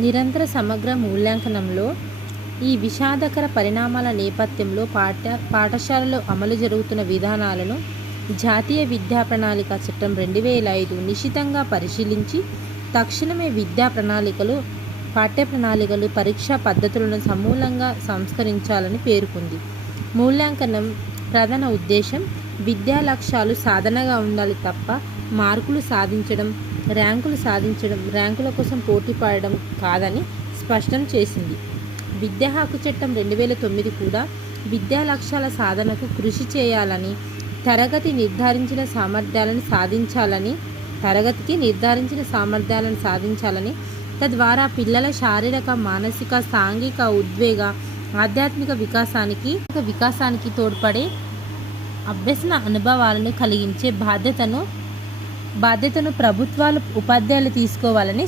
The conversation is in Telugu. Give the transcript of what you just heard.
నిరంతర సమగ్ర మూల్యాంకనంలో ఈ విషాదకర పరిణామాల నేపథ్యంలో పాఠశాలలో అమలు జరుగుతున్న విధానాలను జాతీయ విద్యా ప్రణాళిక చట్టం 2005 నిశితంగా పరిశీలించి తక్షణమే విద్యా ప్రణాళికలు, పాఠ్య ప్రణాళికలు, పరీక్షా పద్ధతులను సమూలంగా సంస్కరించాలని పేర్కొంది. మూల్యాంకనం ప్రధాన ఉద్దేశం విద్యా లక్ష్యాలు సాధనగా ఉండాలి తప్ప మార్కులు సాధించడం, ర్యాంకుల కోసం పోటీ పడడం కాదని స్పష్టం చేసింది. విద్యా హక్కు చట్టం 2009 కూడా విద్యా లక్ష్యాల సాధనకు కృషి చేయాలని, తరగతికి నిర్ధారించిన సామర్థ్యాలను సాధించాలని, తద్వారా పిల్లల శారీరక, మానసిక, సాంఘిక, ఉద్వేగ, ఆధ్యాత్మిక వికాసానికి తోడ్పడే అభ్యసన అనుభవాలను కలిగించే బాధ్యతను ప్రభుత్వాలు, ఉపాధ్యాయులు తీసుకోవాలని